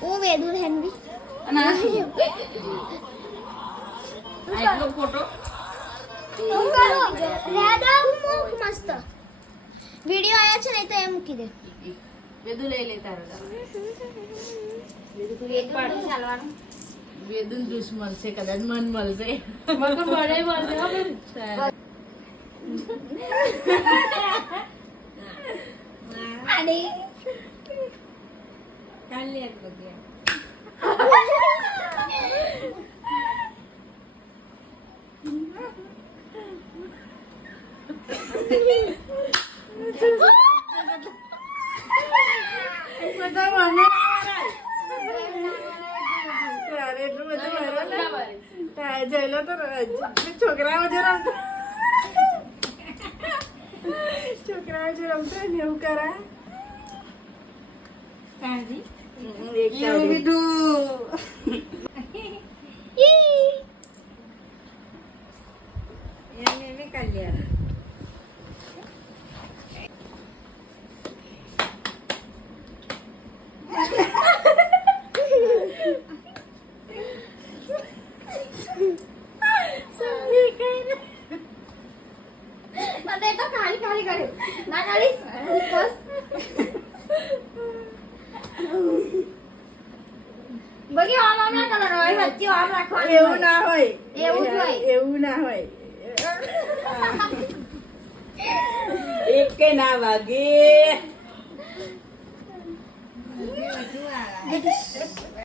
હું વેદુર હેનવી અને આટલો ફોટો હું કરું રેડા હું મસ્ત વિડિયો આયા છે ને તો એ મૂકી દે વેદુ લઈ લે તારો વેદુર ચાલવાનું વેદુ જ્યુસ મળશે કદાચ મન મળશે મને તો બળે મળશે હો બેન. આડી કાલે એક બગ્યા બધા મને તારે એટલું બધું મારા તારે જઈલો તો છોકરાઓ જે રમતા છોકરાઓ જે રમતા ને એવું કરા કાજી એવું બીજું એમ કલ્યાણ મને તો ખાલી ખાલી કરે ના કરીશ બસ બગી આમ આમ ના કરવાનો હોય વચ્ચે આમ રાખવાનું એવું ના હોય એવું જ હોય. એવું ના હોય એક કે ના વાગે